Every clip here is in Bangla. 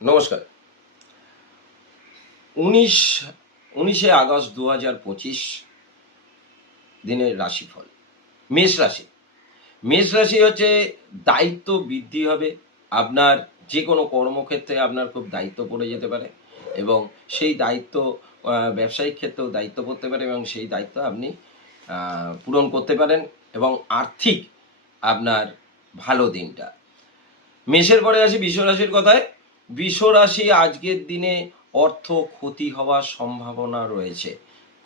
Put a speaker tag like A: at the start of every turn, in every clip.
A: নমস্কার। উনিশ, উনিশে আগস্ট দু হাজার পঁচিশ দিনের রাশিফল, মেষ রাশি। মেষ রাশি হচ্ছে দায়িত্ব বৃদ্ধি হবে, আপনার যে কোনো কর্মক্ষেত্রে আপনার খুব দায়িত্ব পড়ে যেতে পারে এবং সেই দায়িত্ব ব্যবসায়িক ক্ষেত্রেও দায়িত্ব পড়তে পারে এবং সেই দায়িত্ব আপনি পূরণ করতে পারেন এবং আর্থিক আপনার ভালো দিনটা। মেষের পরে আসি বিশ্ব রাশির কথায়। রাশি আজকের দিনে অর্থ ক্ষতি হওয়ার সম্ভাবনা রয়েছে।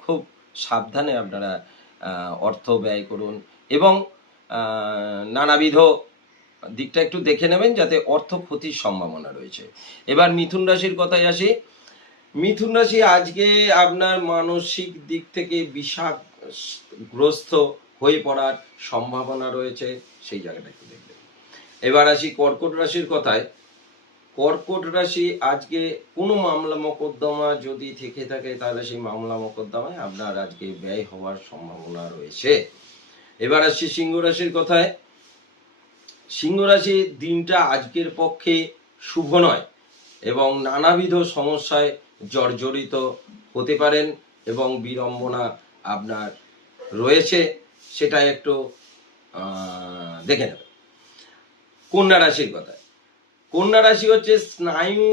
A: খুব সাবধানে আপনারা অর্থ ব্যয় করুন এবং নানাবিধ দিকটা একটু দেখে নেবেন যাতে অর্থ ক্ষতির সম্ভাবনা রয়েছে। এবার মিথুন রাশির কথায় আসি। মিথুন রাশি আজকে আপনার মানসিক দিক থেকে বিষাদগ্রস্ত হয়ে পড়ার সম্ভাবনা রয়েছে। সেই জায়গাটা একটু দেখবেন। এবার আসি কর্কট রাশির কথায়। কর্কট রাশি আজকে কোনো মামলা মোকদ্দমা যদি থেকে থাকে, তাহলে সেই মামলা মোকদ্দমায় আপনার আজকে ব্যয় হওয়ার সম্ভাবনা রয়েছে। এবার আসছি সিংহ রাশির কথায়। সিংহ রাশির দিনটা আজকের পক্ষে শুভ নয় এবং নানাবিধ সমস্যায় জর্জরিত হতে পারেন এবং বিড়ম্বনা আপনার রয়েছে সেটা একটু দেখে নেবেন। কন্যা রাশির কথা কন্যা রাশি হচ্ছে স্নায়ু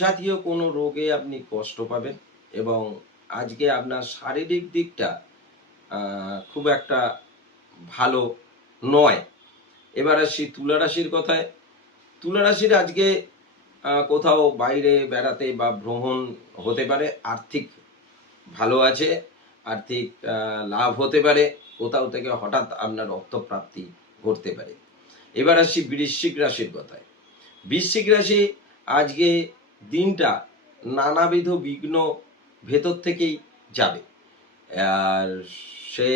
A: জাতীয় কোনো রোগে আপনি কষ্ট পাবেন এবং আজকে আপনার শারীরিক দিকটা খুব একটা ভালো নয়। এবার আসি তুলা রাশির কথায়। তুলা রাশির আজকে কোথাও বাইরে বেড়াতে বা ভ্রমণ হতে পারে, আর্থিক ভালো আছে, আর্থিক লাভ হতে পারে, কোথাও থেকে হঠাৎ আপনার অর্থপ্রাপ্তি ঘটতে পারে। এবার আসি বৃশ্চিক রাশির কথায়। বৃশ্চিক রাশি আজকে দিনটা নানাবিধ বিঘ্ন ভেতর থেকেই যাবে। আর সে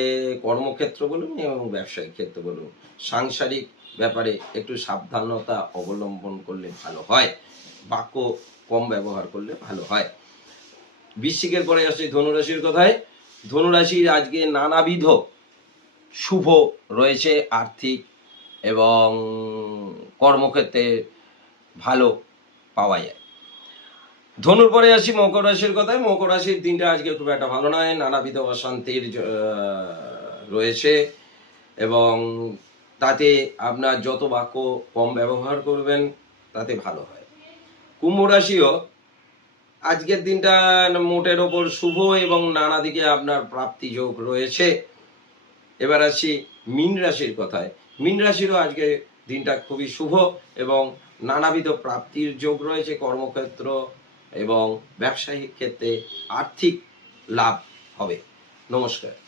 A: কর্মক্ষেত্র বলুন এবং ব্যবসায়িক ক্ষেত্র বলুন, সাংসারিক ব্যাপারে একটু সাবধানতা অবলম্বন করলে ভালো হয়, বাক্য কম ব্যবহার করলে ভালো হয়। বৃশ্চিকের পরে আসছে ধনুরাশির কথায়। ধনুরাশির আজকে নানাবিধ শুভ রয়েছে আর্থিক এবং কর্মক্ষেত্রে ভালো পাওয়া যায়। ধনুর পরে আসি মকর রাশির কথায়। মকর রাশির দিনটা আজকে খুব একটা ভালো নয়। নানাবিধ অশান্তির রয়েছে এবং তাতে আপনার যত বাক্য কম ব্যবহার করবেন, তাতে ভালো হয়। কুম্ভ রাশিও আজকের দিনটা মোটের ওপর শুভ এবং নানা দিকে আপনার প্রাপ্তি যোগ রয়েছে। এবার আসি মীন রাশির কথায়। মীন রাশিরও আজকে দিনটা খুবই শুভ এবং নানাবিধ প্রাপ্তির যোগ রয়েছে কর্মক্ষেত্র এবং ব্যবসায়িক ক্ষেত্রে আর্থিক লাভ হবে। নমস্কার।